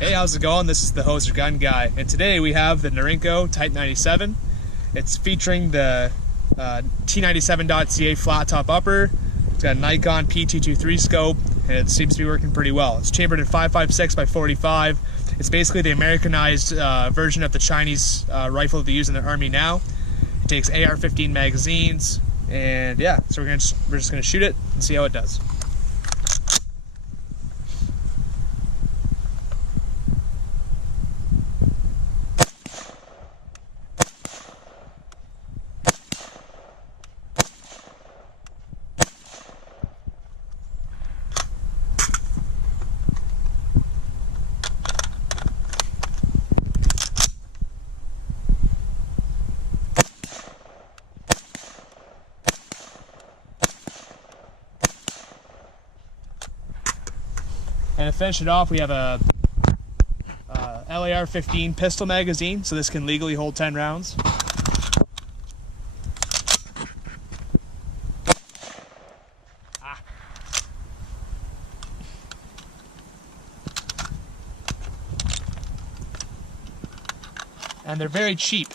Hey, how's it going? This is the Hoser Gun Guy, and today we have the Norinco Type 97. It's featuring the T97.ca flat top upper. It's got a Nikon P223 scope, and it seems to be working pretty well. It's chambered in 5.56 by 45. It's basically the Americanized version of the Chinese rifle they use in the army now. It takes AR-15 magazines, and yeah, so we're just gonna shoot it and see how it does. And to finish it off, we have a LAR-15 pistol magazine, so this can legally hold 10 rounds. And they're very cheap.